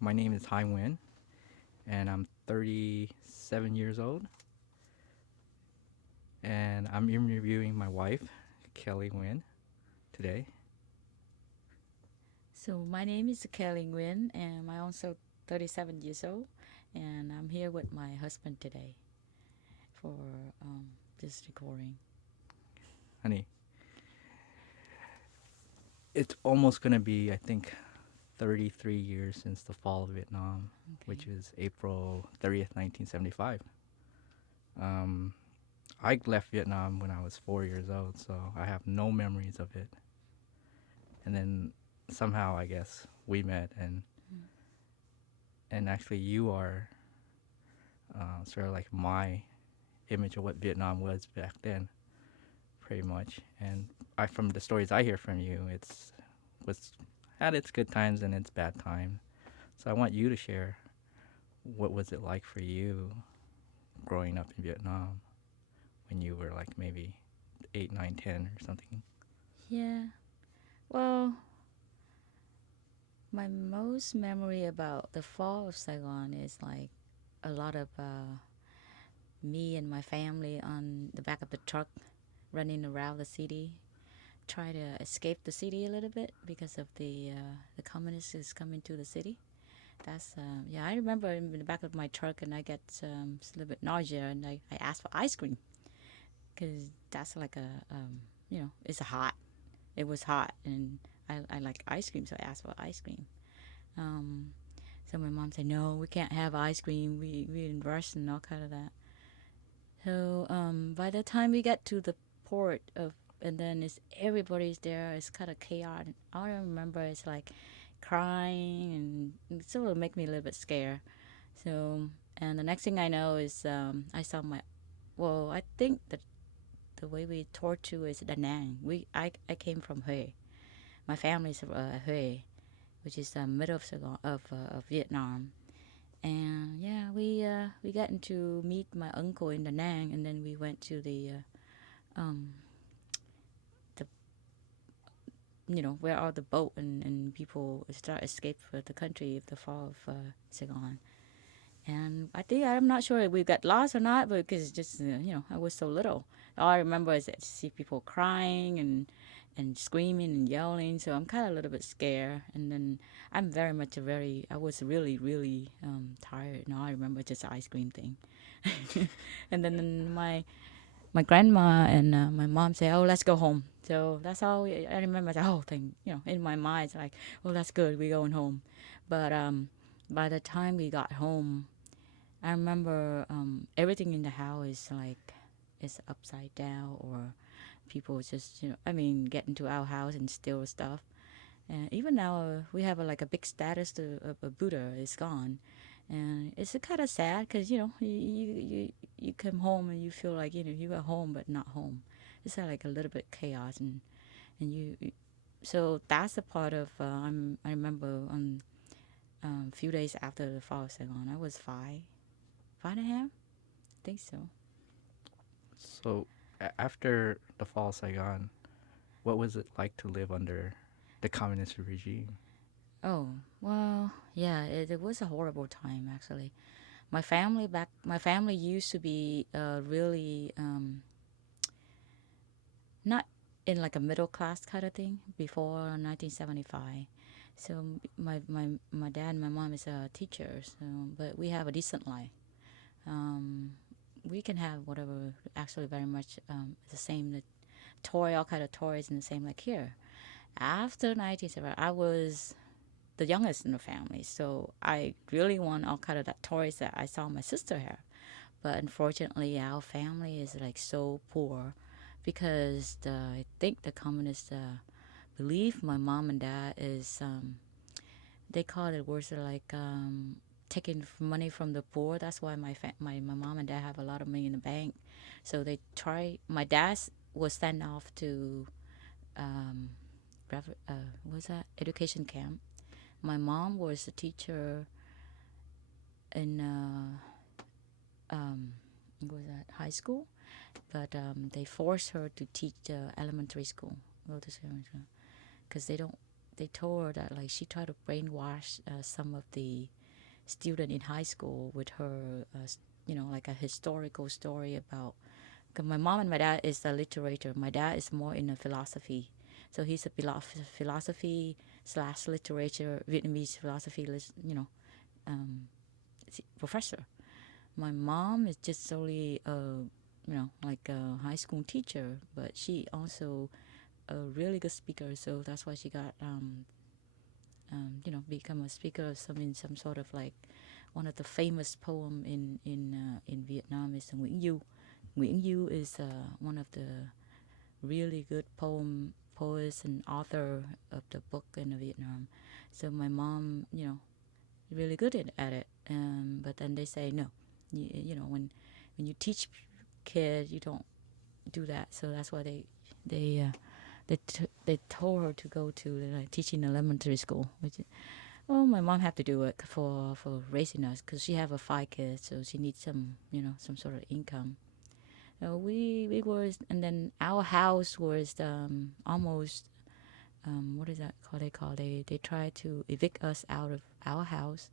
My name is Hai Nguyen, and I'm 37 years old. And I'm interviewing my wife, Kelly Nguyen, today. So my name is Kelly Nguyen, and I'm also 37 years old, and I'm here with my husband today for this recording. Honey, it's almost going to be, I think, 33 years since the fall of Vietnam, which Okay. is April 30th, 1975. Um, I left Vietnam when I was 4 years old, so I have no memories of it. And then somehow, I guess, we met, and actually, you are sort of like my image of what Vietnam was back then, pretty much. And from the stories I hear from you, it's was had its good times and its bad times. So I want you to share what was it like for you growing up in Vietnam when you were like maybe 8, 9, 10 or something. Yeah. Well, my most memory about the fall of Saigon is like a lot of me and my family on the back of the truck running around the city, try to escape the city a little bit because of the communists is coming to the city. That's yeah. I remember in the back of my truck, and I get a little bit nausea, and I asked for ice cream because that's like it's hot. It was hot, and I like ice cream, so I asked for ice cream. Um, so my mom said, "No, we can't have ice cream. We in rush and all kind of that." So by the time we get to the port of, and then it's everybody's there. It's kind of chaos. All I remember is like crying, and it sort of make me a little bit scared. So, and the next thing I know is I saw my. Well, I think that the way we toured to is Da Nang. I came from Hue. My family's Hue, which is the middle of Saigon, of Vietnam. And yeah, we got to meet my uncle in Da Nang, and then we went to um the where all the boat and people start escape for the country of the fall of Saigon. And I think I'm not sure if we got lost or not, but because just I was so little. All I remember is that to see people crying and screaming and yelling. So I'm kind of a little bit scared. And then I was really really tired. And all I remember is just the ice cream thing. And then my grandma and my mom say, "Oh, let's go home." So that's all I remember. The whole thing, in my mind, it's like, "Oh, that's good. We're going home." But by the time we got home, I remember everything in the house is upside down, or people just get into our house and steal stuff. And even now we have like a big status of a Buddha is gone, and it's kind of sad because you come home and you feel like you are home but not home. It's like a little bit chaos, and so that's a part of I remember on a few days after the fall of Saigon. I was five and a half. I think so. So after the fall of Saigon, what was it like to live under the communist regime? Oh, well, yeah, it was a horrible time actually. My family used to be really not in like a middle class kind of thing before 1975. So my dad and my mom is a teacher, so but we have a decent life. Um, we can have whatever actually very much the same the toy all kind of toys and the same like here. After 1975, I was the youngest in the family, so I really want all kind of that toys that I saw my sister have. But unfortunately, our family is like so poor because I think the communists believe my mom and dad is they call it worse like taking money from the poor. That's why my mom and dad have a lot of money in the bank. So they try. My dad was sent off to um, what was that education camp. My mom was a teacher in what was that high school, but they forced her to teach elementary school, go to elementary school, because they told her that like she tried to brainwash some of the student in high school with her, like a historical story about. Cause my mom and my dad is a literature. My dad is more in a philosophy, so he's a philosophy slash literature Vietnamese philosophy, um, professor. My mom is just solely like a high school teacher, but she also a really good speaker. So that's why she got become a speaker of some sort of like one of the famous poem in Vietnam is Nguyễn Du. Nguyễn Du is one of the really good poets and author of the book in Vietnam. So my mom, really good at it. But then they say no, when you teach kids, you don't do that. So that's why they they told her to go to like teaching elementary school, which well, my mom had to do it for raising us because she have 5 kids, so she needs some sort of income. We was, and then our house was almost what is that called? They try to evict us out of our house,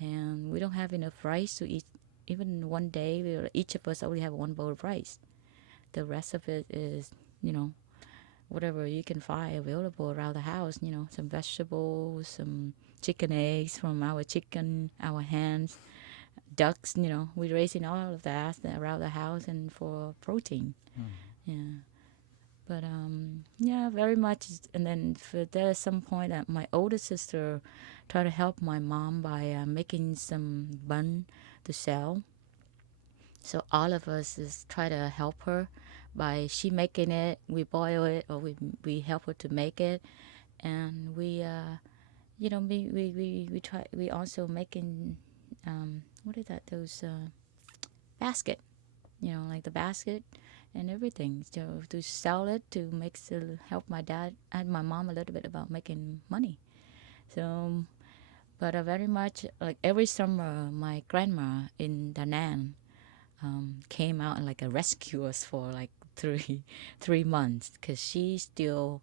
and we don't have enough rice to eat. Even one day, each of us only have one bowl of rice. The rest of it is, whatever you can find available around the house. Some vegetables, some chicken eggs from our chicken, our hens, ducks. We're raising all of that around the house and for protein. Mm. Yeah. But yeah, very much. And then there's some point that my older sister tried to help my mom by making some bun to sell. So all of us is try to help her by she making it, we boil it, or we help her to make it, and we try we also making what is that those basket, like the basket and everything, so to sell it to make to help my dad and my mom a little bit about making money. So, but very much like every summer, my grandma in Da Nang came out and like a rescue us for like three months because she still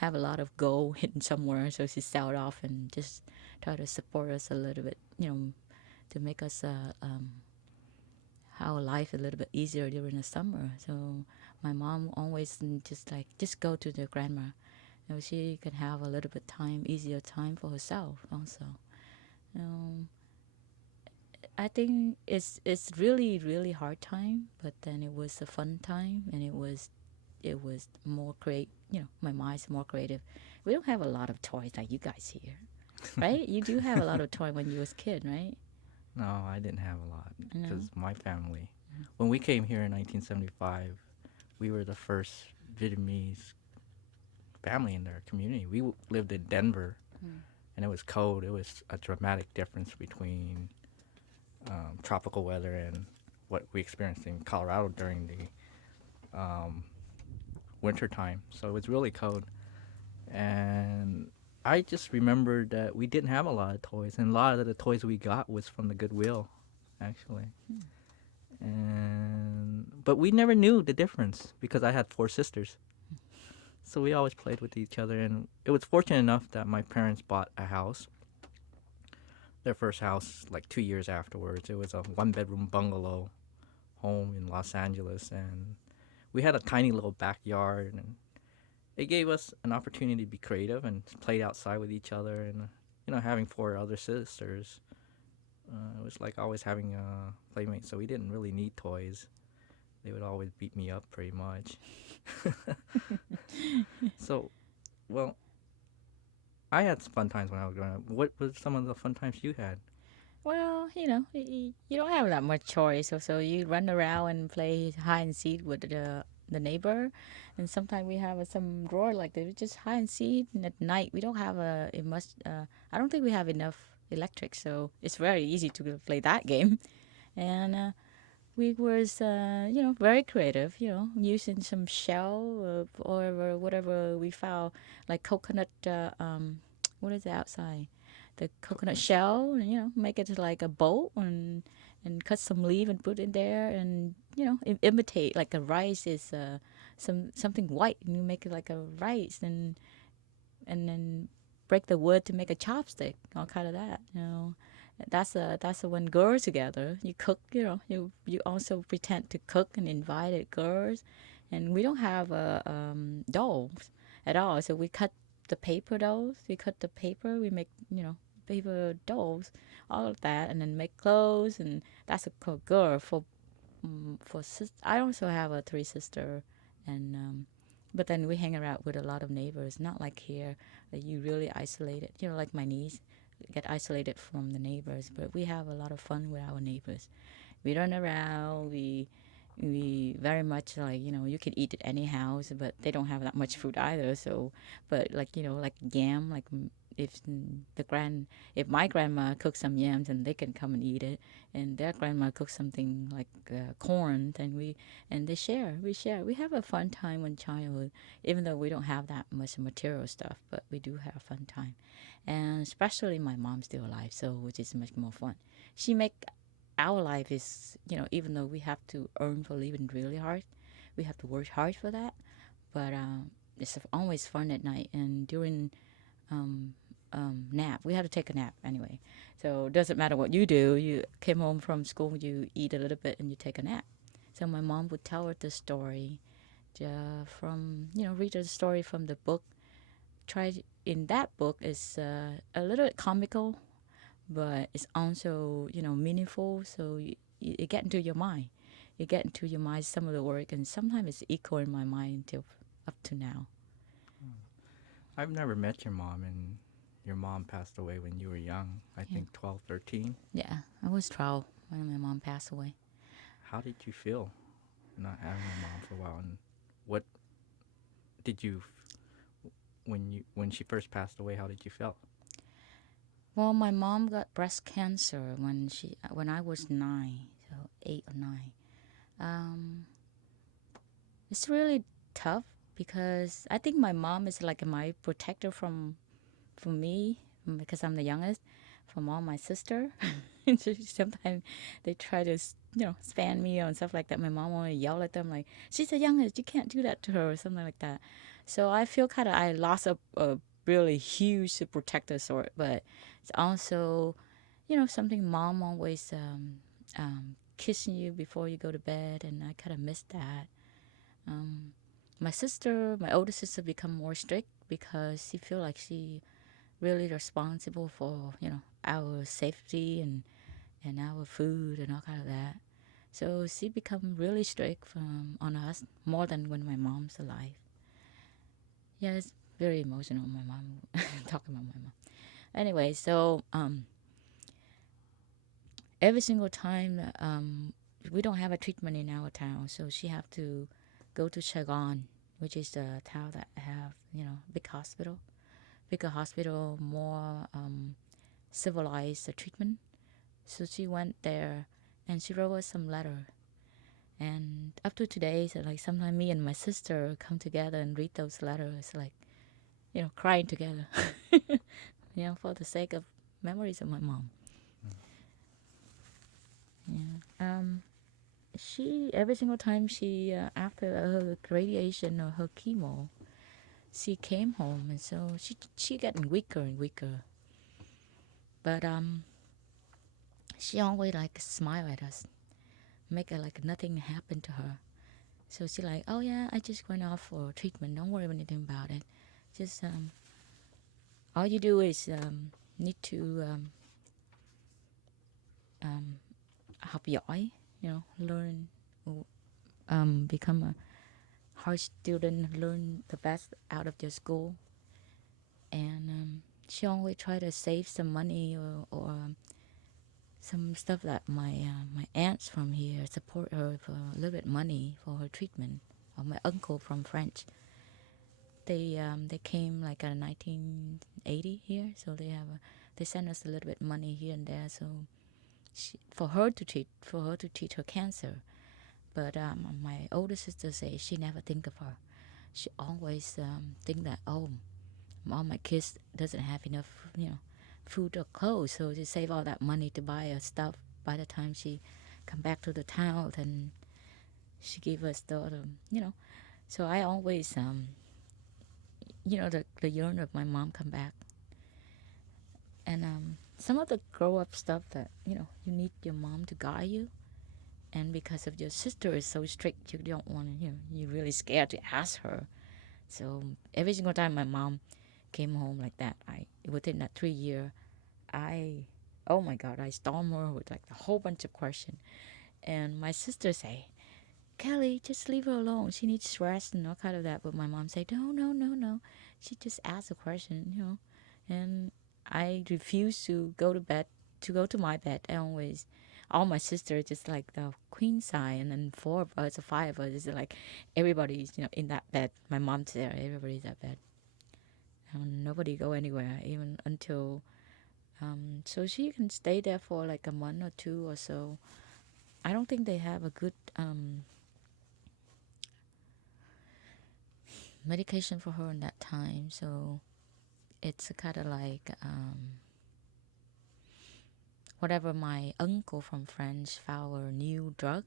have a lot of gold hidden somewhere, so she sell it off and just try to support us a little bit, to make us our life a little bit easier during the summer. So my mom always just go to the grandma, she can have a little bit easier time for herself also. um, I think it's really really hard time, but then it was a fun time, and it was more create. My mind's more creative. We don't have a lot of toys like you guys here, right? You do have a lot of toy when you was kid, right? No, I didn't have a lot No. because my family, when we came here in 1975, we were the first Vietnamese family in their community. We lived in Denver, Mm. and it was cold. It was a dramatic difference between tropical weather and what we experienced in Colorado during the winter time. So it was really cold, and I just remembered that we didn't have a lot of toys, and a lot of the toys we got was from the Goodwill, actually. Mm. And but we never knew the difference because I had 4 sisters, so we always played with each other. And it was fortunate enough that my parents bought a house, their first house, like 2 years afterwards. It was a 1-bedroom bungalow home in Los Angeles, and we had a tiny little backyard, and it gave us an opportunity to be creative and play outside with each other. And having 4 other sisters, it was like always having a playmate. So we didn't really need toys. They would always beat me up pretty much. So, well, I had fun times when I was growing up. What were some of the fun times you had? Well, you don't have that much choice, so you run around and play hide and seek with the neighbor, and sometimes we have some drawer like that. We just hide and seek, and at night we don't have it much. I don't think we have enough electric, so it's very easy to play that game. And we was very creative, using some shell or whatever we found, like coconut. What is it outside? The coconut shell, and make it like a bowl, and cut some leaf and put in there, and imitate like a rice is something white, and you make it like a rice, and and then break the wood to make a chopstick, all kind of that. That's a when girls together. You cook, you also pretend to cook and invited girls, and we don't have dolls at all. So we cut the paper dolls. We cut the paper. We make paper dolls, all of that, and then make clothes. And that's a called girl for I also have a three sister, and but then we hang around with a lot of neighbors. Not like here, that you really isolated. Like my niece get isolated from the neighbors, but we have a lot of fun with our neighbors. We run around. We very much like you can eat at any house, but they don't have that much food either. So, but like like yam, like if the grand if my grandma cooks some yams, and they can come and eat it, and their grandma cooks something like corn, then they share. We have a fun time when childhood, even though we don't have that much material stuff, but we do have a fun time, and especially my mom's still alive, so which is much more fun. She make our life is, even though we have to earn for living really hard, we have to work hard for that. But it's always fun at night, and during um, nap, we have to take a nap anyway. So it doesn't matter what you do. You came home from school, you eat a little bit, and you take a nap. So my mom would tell her the story from, read her the story from the book. Try in that book is a little bit comical, but it's also meaningful. So you get into your mind. You get into your mind some of the work, and sometimes it's echo in my mind till up to now. I've never met your mom, and your mom passed away when you were young. I Yeah, think 12, 13. yeah. I was 12 when my mom passed away. How did you feel not having your mom for a while? And what did you when she first passed away? How did you feel? Well, my mom got breast cancer when I was 9, so 8 or 9. Um, it's really tough because I think my mom is like my protector from me, because I'm the youngest, from all my sister. So sometimes they try to span me and stuff like that. My mom want to yell at them like, she's the youngest, you can't do that to her, or something like that. So I feel kind of I lost a really huge protector sort, but it's also something mom always kissing you before you go to bed, and I kind of miss that. um, my older sister become more strict because she feel like she really responsible for our safety and our food and all kind of that. So she become really strict from on us more than when my mom's alive. Yeah, it's very emotional. My mom talking about my mom. Anyway, so every single time we don't have a treatment in our town, so she have to go to Saigon, which is the town that have bigger hospital, more civilized treatment. So she went there, and she wrote us some letter. And up to today, so like sometimes me and my sister come together and read those letters, like crying together, for the sake of memories of my mom. Yeah. She every single time she after her radiation or her chemo, she came home, and so she getting weaker and weaker. But she always like smile at us, make it like nothing happened to her. So she like, oh yeah, I just went off for treatment. Don't worry anything about it. Just all you do is need to học giỏi, learn, become a hard student, learn the best out of your school. And she always try to save some money or some stuff that my aunts from here support her for a little bit money for her treatment. Or my uncle from French, they came like in 1980 here, so they send us a little bit money here and there, so for her to treat her cancer. But my older sister say she never think of her. She always think that, oh, all my kids doesn't have enough food or clothes, so she save all that money to buy her stuff. By the time she come back to the town, then she give us the so I always the yearn of my mom come back. And some of the grow up stuff that, you need your mom to guide you. And because of your sister is so strict, you don't want to, you're really scared to ask her. So every single time my mom came home like that, within that 3 year, I, oh my God, I storm her with like a whole bunch of questions. And my sister say, Kelly, just leave her alone. She needs rest and all kind of that. But my mom say, no, no, no, no. She just asked a question. And I refuse to go to bed, to go to my bed. I always, all my sisters just like the queen size, and then 4 of us or 5 of us is like everybody's in that bed. My mom's there, everybody's at bed. And nobody go anywhere even until so she can stay there for like a month or two or so. I don't think they have a good medication for her in that time. So it's kind of like whatever my uncle from France found a new drug.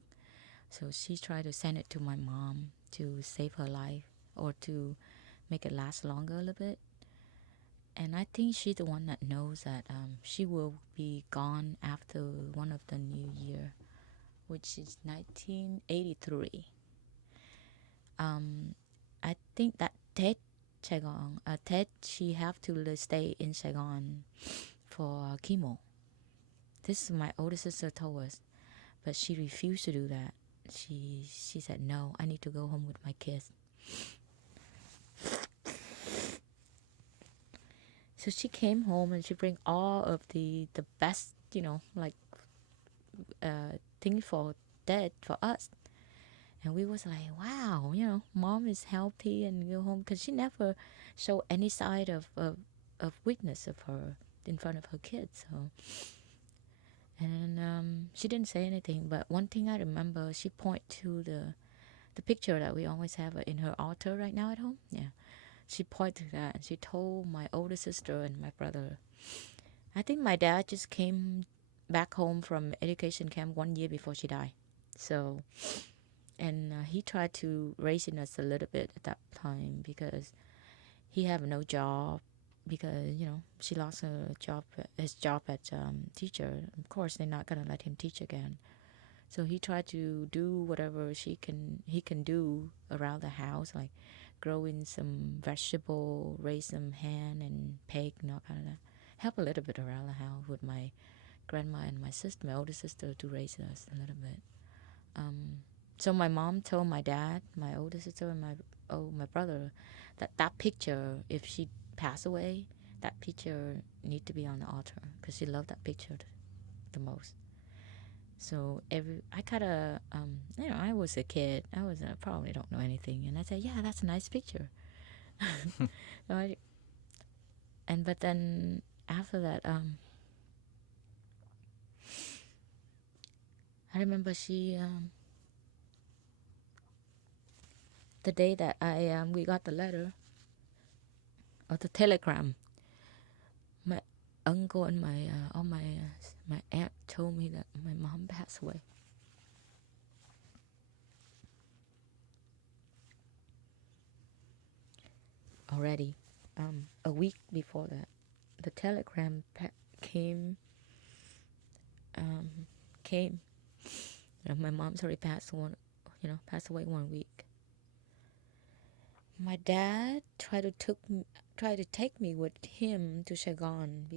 So she tried to send it to my mom to save her life or to make it last longer a little bit. And I think she's the one that knows that she will be gone after one of the New Year, which is 1983. I think that Tết Saigon, Tết she have to stay in Saigon for chemo. This is my older sister told us, but she refused to do that. She said no. I need to go home with my kids. So she came home and she bring all of the best, like thing for Dad for us. And we was like, wow, mom is healthy and go home because she never showed any side of weakness of her in front of her kids. So, and she didn't say anything. But one thing I remember, she point to the picture that we always have in her altar right now at home. Yeah, she pointed to that and she told my older sister and my brother. I think my dad just came back home from education camp 1 year before she died. So, and he tried to raising us a little bit at that time because he have no job because she lost his job as teacher. Of course, they're not gonna let him teach again. So he tried to do whatever he can do around the house, like growing some vegetable, raise some hen and pig and all kind of that. Help a little bit around the house with my grandma and my sister, my older sister, to raise us a little bit. So my mom told my dad, my older sister, and my brother that picture, if she passed away, that picture need to be on the altar because she loved that picture the most. So I kind of I was a kid. I was probably don't know anything, and I said, yeah, that's a nice picture. So but then after that, I remember she the day that we got the letter or the telegram, my uncle and my aunt told me that my mom passed away. Already, a week before that, the telegram came. Came. My mom's already passed passed away 1 week. My dad tried to take me with him to Saigon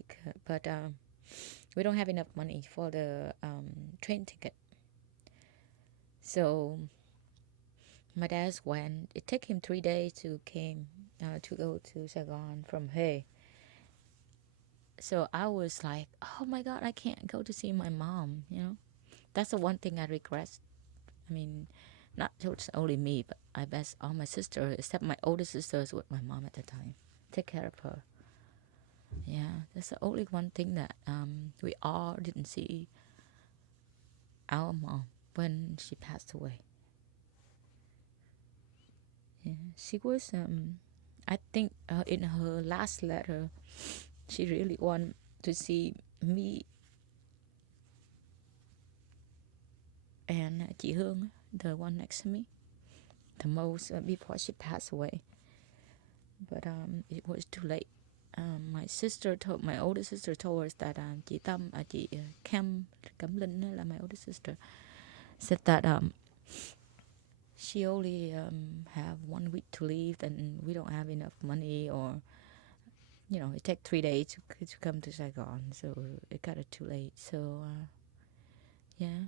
but we don't have enough money for the train ticket. So my dad went. It took him 3 days to go to Saigon from Hay. So I was like, oh my God, I can't go to see my mom. That's the one thing I regret. I mean, not just only me, but I bet all my sisters, except my older sisters, with my mom at the time, take care of her. Yeah, that's the only one thing that we all didn't see our mom when she passed away. Yeah, she was. I think in her last letter, she really wanted to see me and chị Hương, the one next to me, the most before she passed away. but it was too late. My older sister told us that chị Tâm, chị Cẩm Linh là my older sister, said that she only have 1 week to leave, and we don't have enough money, or it take 3 days to come to Saigon, so it got it too late. So yeah,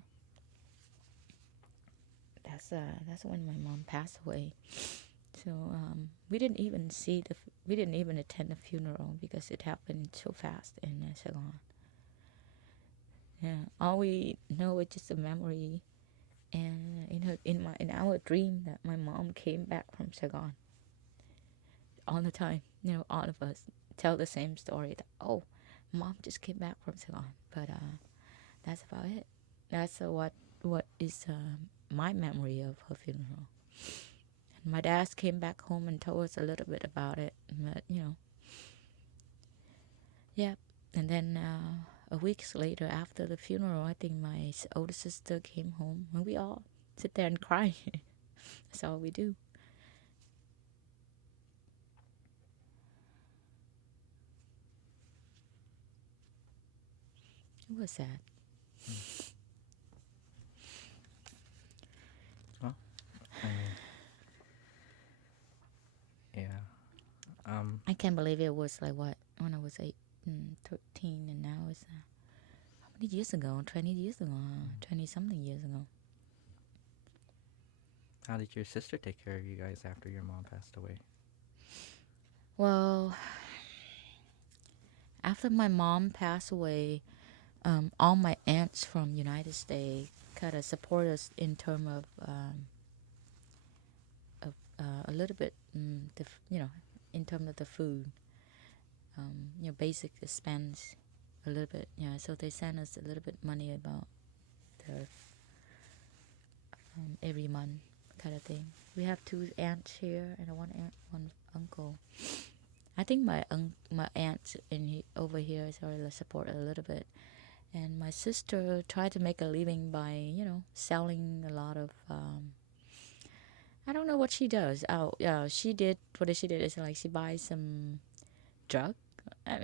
that's when my mom passed away. So we didn't even attend the funeral because it happened so fast in Saigon. Yeah, all we know is just a memory, and in our dream that my mom came back from Saigon all the time. All of us tell the same story that, oh, mom just came back from Saigon, but that's about it. That's what is my memory of her funeral. And my dad came back home and told us a little bit about it, but yeah. And then a week later, after the funeral, I think my older sister came home, and we all sit there and cry. That's all we do. It was sad. Well, I mean, yeah. I can't believe it was like what when I was 13, and now it's how many years ago? 20 years ago, 20 something years ago. How did your sister take care of you guys after your mom passed away? Well, after my mom passed away, all my aunts from United States kind of support us in terms of a little bit, in terms of the food, basic expense a little bit. Yeah, so they send us a little bit money about the every month kind of thing. We have 2 aunts here and one aunt, one uncle. I think my aunt over here is already support a little bit, and my sister tried to make a living by selling a lot of. I don't know what she does. Oh, yeah, she did. What she did is like she buys some drug,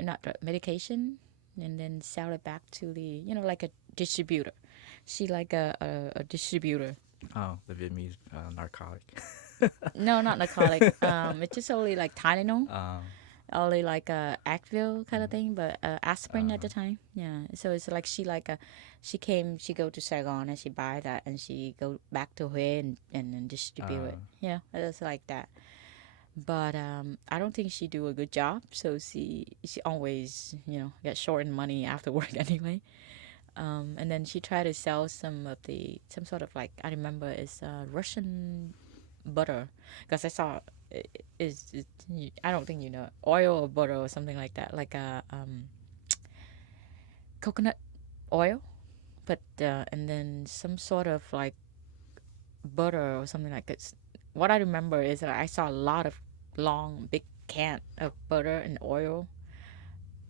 not drug, medication, and then sell it back to the like a distributor. She like a distributor. Oh, the Vietnamese narcotic. No, not narcotic. It's just only like Tylenol, um, only like Advil kind of mm, thing, but aspirin at the time. Yeah, so it's like she go to Saigon and she buy that and she go back to Huế and distribute uh, it. Yeah, it's like that. But I don't think she do a good job. So she always get short in money after work anyway. And then she tried to sell some sort of like I remember it's Russian butter because I saw is I don't think oil or butter or something like that, like a coconut oil, but and then some sort of like butter or something like that. What I remember is that I saw a lot of long big can of butter and oil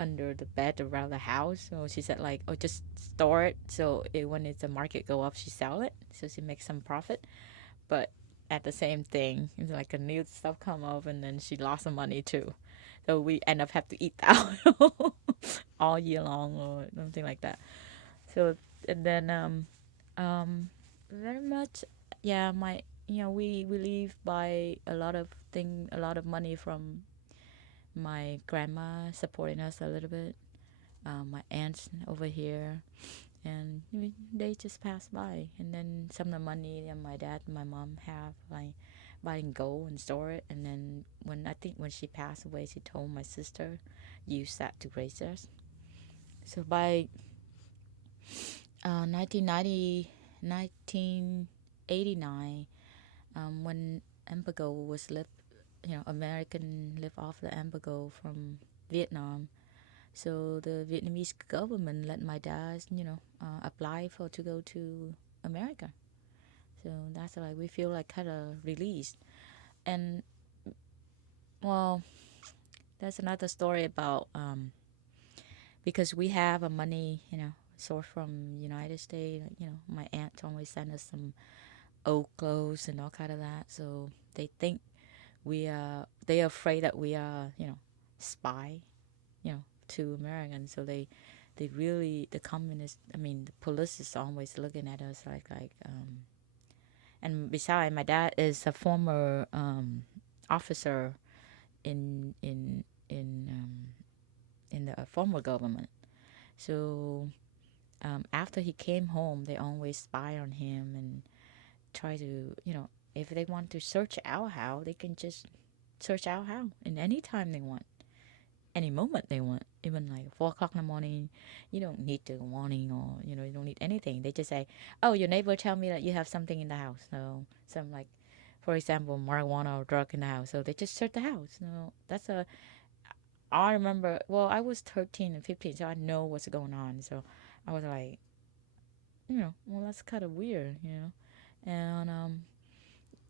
under the bed around the house. So she said like, oh, just store it. So when it's the market go up, she sell it. So she makes some profit. But at the same thing, it's like a new stuff come up, and then she lost some money too. So we end up have to eat that all year long or something like that. So and then very much yeah my we live by a lot of money from my grandma supporting us a little bit, my aunts over here, and they just pass by, and then some of the money that my dad and my mom have, like buying gold and store it, and then when she passed away, she told my sister use that to raise us. So by 1990 1989, when embargo was lifted, American lift off the embargo from Vietnam. So the Vietnamese government let my dad, apply for to go to America. So that's like we feel like kind of released. And well, that's another story about because we have a money, source from United States. My aunt always send us some old clothes and all kind of that. So they think they are afraid that we are, spy, to Americans. So they really, the communists, I mean, the police is always looking at us and besides, my dad is a former officer in in in in the former government. So after he came home, they always spy on him and try to, if they want to search our house, they can just search our house in any time they want, any moment they want, even like 4 o'clock in the morning. You don't need the warning or, you don't need anything. They just say, oh, your neighbor tell me that you have something in the house. So some like, for example, marijuana or drug in the house. So they just search the house. No, that's a, I remember, well, I was 13 and 15, so I know what's going on. So I was like, well, that's kind of weird. And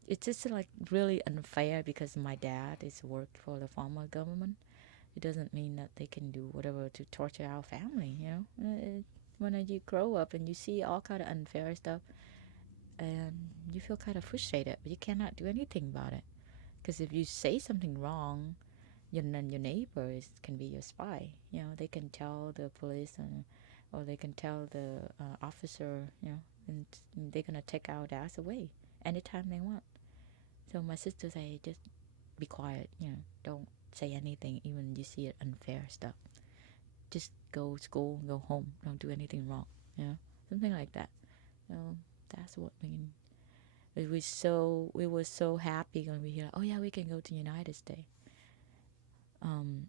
it's just like really unfair because my dad is worked for the former government. It doesn't mean that they can do whatever to torture our family. When you grow up and you see all kind of unfair stuff, and you feel kind of frustrated, but you cannot do anything about it. Because if you say something wrong, then your neighbor can be your spy. They can tell the police or they can tell the officer. And they're gonna take our dads away anytime they want. So my sister say, just be quiet. Don't say anything, even you see it unfair stuff. Just go to school, go home. Don't do anything wrong. Something like that. So that's what we were so happy when we hear, oh yeah, we can go to United States.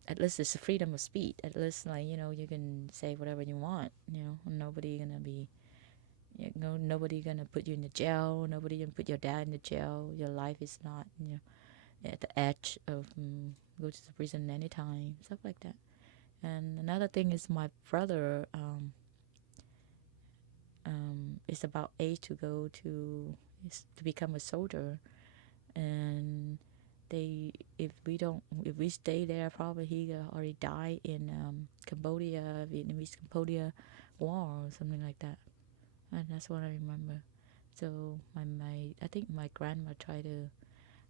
At least it's a freedom of speech. At least, like, you can say whatever you want. Nobody gonna be, nobody gonna put you in the jail. Nobody gonna put your dad in the jail. Your life is not, at the edge of go to the prison anytime. Stuff like that. And another thing is my brother is about age to go to become a soldier, and they if we stay there, probably he already died in Cambodia, Vietnamese Cambodia war or something like that. And that's what I remember. So my I think my grandma tried to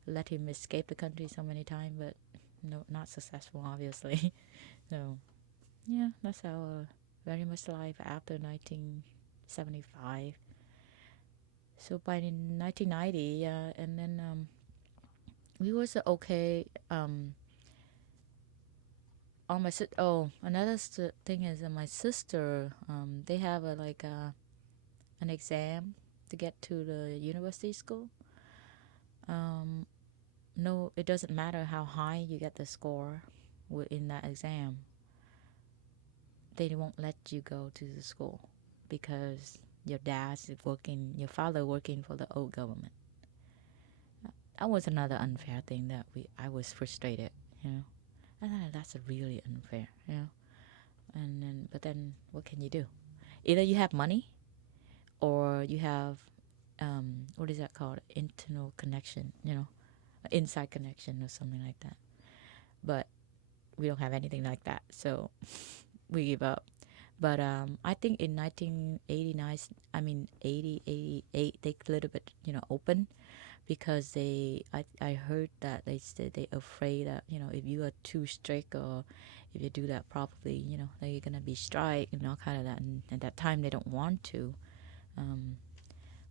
let him escape the country so many times, but no, not successful, obviously. So yeah, that's our very much life after 1975. So by 1990, and then we was okay. On my another thing is my sister. They have an exam to get to the university school. No, it doesn't matter how high you get the score in that exam. They won't let you go to the school because your dad's working, your father working for the old government. That was another unfair thing that I was frustrated. I thought that's really unfair. But then what can you do? Either you have money or you have what is that called? Internal connection, inside connection or something like that. But we don't have anything like that, so we give up. But I think in 1989, I mean 80, 88, they a little bit, open because I heard that they said they afraid that, if you are too strict or if you do that probably, that you're gonna be strike and all kind of that. And at that time, they don't want to.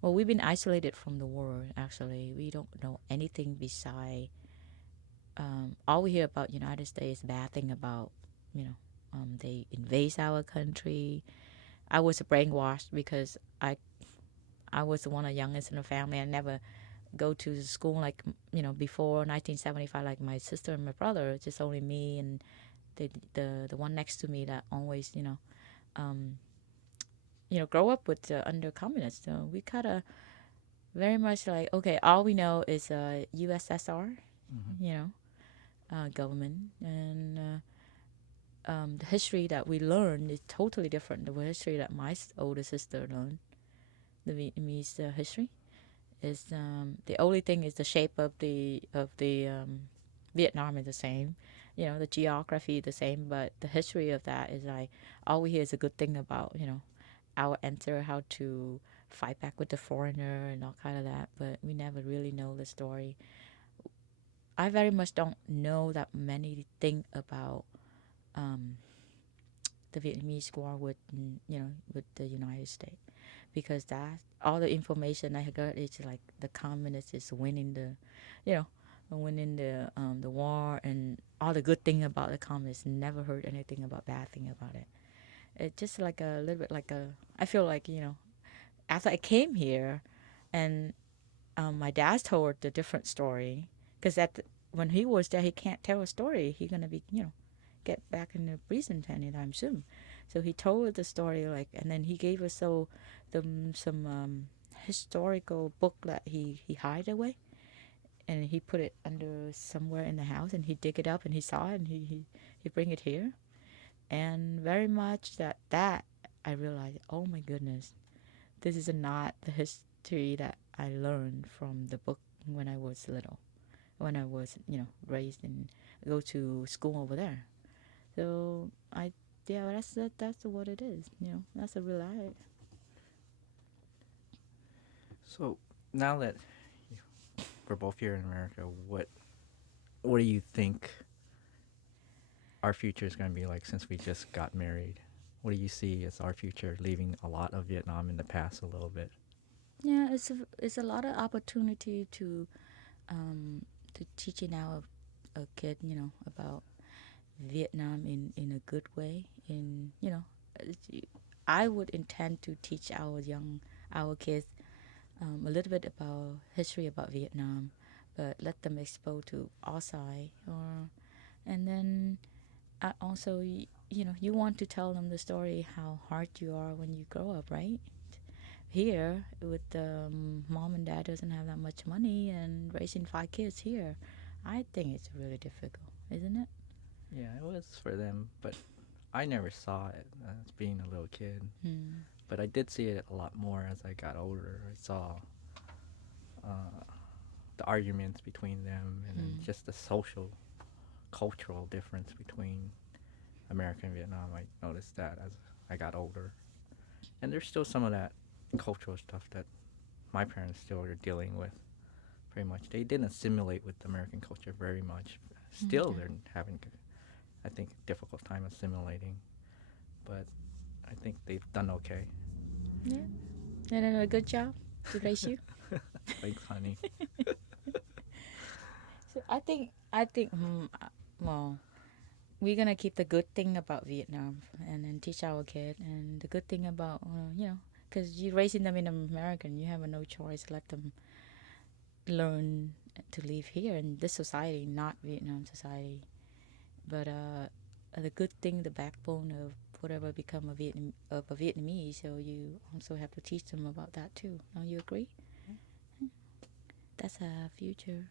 Well, we've been isolated from the world. Actually, we don't know anything beside. All we hear about United States bad thing about, they invade our country. I was brainwashed because I was the one of the youngest in the family. I never go to school like, before 1975 like my sister and my brother. It's just only me and the one next to me that always um, grow up with under communists. So we kind of very much like, okay, all we know is USSR, Mm-hmm. government, and the history that we learned is totally different. The history that my older sister learned, the Vietnamese history, is the only thing is the shape of the Vietnam is the same. The geography is the same, but the history of that is like all we hear is a good thing about our answer, how to fight back with the foreigner and all kind of that. But we never really know the story. I very much don't know that many thing about um, the Vietnamese war with with the United States, because that all the information I got is like the communists is winning you know, winning the war, and all the good thing about the communists. Never heard anything about bad thing about it. It's just like a little bit like a. I feel like after I came here, and my dad told the different story, because when he was there, he can't tell a story. He gonna be get back in the prison anytime soon. So he told the story like, and then he gave us some historical book that he hid away, and he put it under somewhere in the house, and he dig it up, and he saw it, and he bring it here, and very much that I realized, oh my goodness, this is not the history that I learned from the book when I was little, when I was raised and go to school over there. So I yeah, that's what it is. That's a real lie. So now that we're both here in America, what do you think our future is going to be like since we just got married? What do you see as our future, leaving a lot of Vietnam in the past a little bit? Yeah, it's a lot of opportunity to teaching our a kid about Vietnam in a good way. I would intend to teach our kids a little bit about history about Vietnam, but let them expose to our side. And then I also, you want to tell them the story how hard you are when you grow up, right? Here, with mom and dad doesn't have that much money and raising 5 kids here, I think it's really difficult, isn't it? Yeah, it was for them, but I never saw it as being a little kid. Mm. But I did see it a lot more as I got older. I saw uh, the arguments between them, and then Mm. just the social, cultural difference between America and Vietnam. I noticed that as I got older, and there's still some of that cultural stuff that my parents still are dealing with. Pretty much, they didn't assimilate with American culture very much. Still, Okay. they're having, I think, a difficult time assimilating. But I think they've done okay. Yeah. And then a good job to raise you. Thanks, honey. So I think well, we're gonna keep the good thing about Vietnam and then teach our kid, and the good thing about because you're raising them in American, you have no choice. Let them learn to live here in this society, not Vietnam society. But the good thing, the backbone of whatever become a Vietnamese, so you also have to teach them about that too. Don't you agree? That's a future.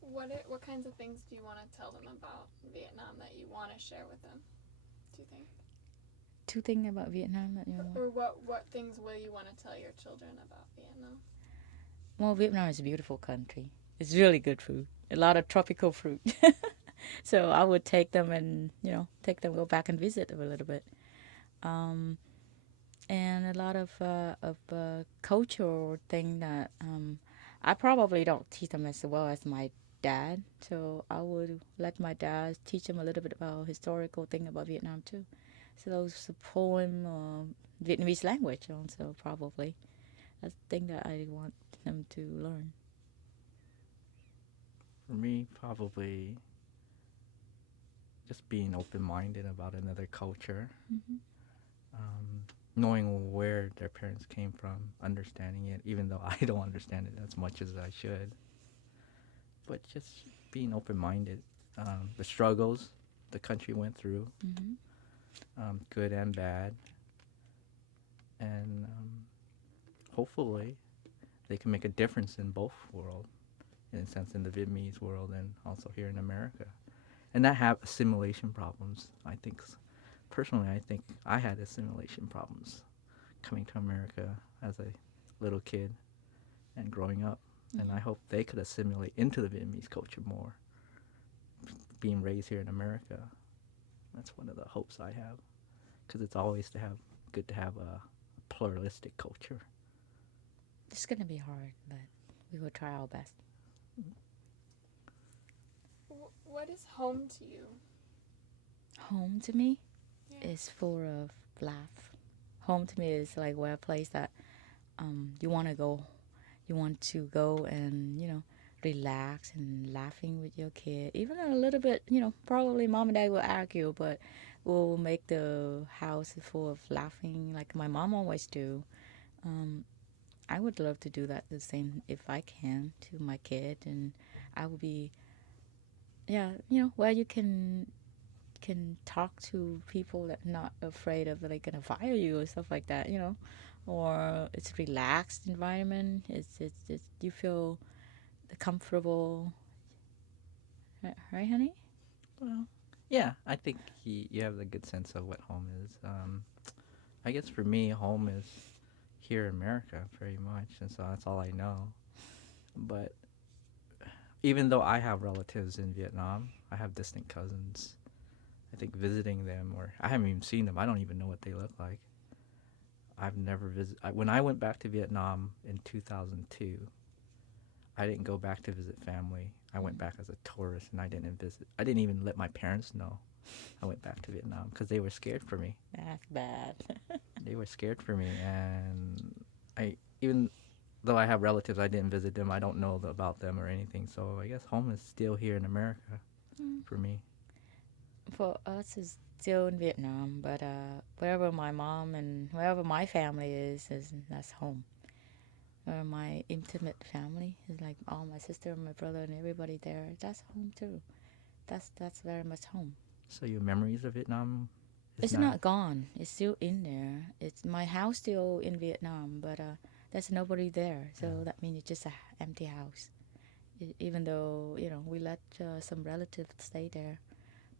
What kinds of things do you want to tell them about Vietnam that you want to share with them? Do you think? Two things about Vietnam that you want. Or what things will you want to tell your children about Vietnam? Well, Vietnam is a beautiful country. It's really good food. A lot of tropical fruit. So I would take them and take them go back and visit a little bit. Um, and a lot of cultural thing that I probably don't teach them as well as my dad. So I would let my dad teach them a little bit about historical thing about Vietnam too. So those poem, Vietnamese language also probably. That's the thing that I want them to learn. For me, probably just being open-minded about another culture, Hmm. um, knowing where their parents came from, understanding it, even though I don't understand it as much as I should. But just being open-minded, the struggles the country went through, Hmm. good and bad, and hopefully they can make a difference in both worlds, in a sense, in the Vietnamese world and also here in America, and not have assimilation problems. Personally, I think I had assimilation problems coming to America as a little kid and growing up, and I Hmm. hope they could assimilate into the Vietnamese culture more, being raised here in America. That's one of the hopes I have, because it's always good to have a pluralistic culture. It's gonna be hard, but we will try our best. What is home to you? Home to me Yeah. is full of laugh. Home to me is like where a place that you want to go. You want to go and relax and laughing with your kid. Even a little bit, probably mom and dad will argue, but we'll make the house full of laughing like my mom always do. Um, I would love to do that the same if I can to my kid, and I will be, yeah, where you can talk to people that not afraid of like gonna fire you or stuff like that, or it's relaxed environment. It's you feel comfortable, right, honey? Well, yeah, I think you have a good sense of what home is. I guess for me, home is here in America, pretty much, and so that's all I know. But even though I have relatives in Vietnam, I have distant cousins. I think visiting them, or I haven't even seen them. I don't even know what they look like. I've never visited. When I went back to Vietnam in 2002, I didn't go back to visit family. I went back as a tourist, and I didn't visit. I didn't even let my parents know I went back to Vietnam because they were scared for me. That's bad. They were scared for me, and I even though I have relatives, I didn't visit them. I don't know about them or anything. So I guess home is still here in America for me. For us, it's still in Vietnam, but wherever my mom and wherever my family is that's home. Where my intimate family is like all my sister and my brother and everybody there. That's home too. That's very much home. So your memories of Vietnam is It's not. not gone. It's still in there. It's my house still in Vietnam, but there's nobody there. So Yeah. that means it's just a empty house. Even though we let some relatives stay there,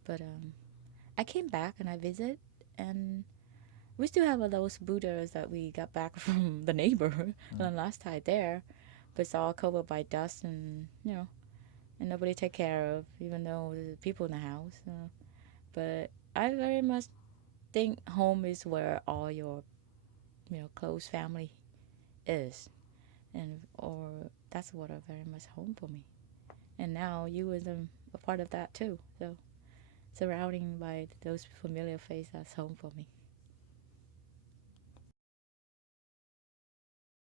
but I came back and I visit, and we still have those Buddhas that we got back from the neighbor the last time there, but it's all covered by dust and and nobody take care of, even though there's people in the house. But I very much think home is where all your close family is, and or that's what are very much home for me. And now you is a part of that too. So surrounding by those familiar faces, that's home for me.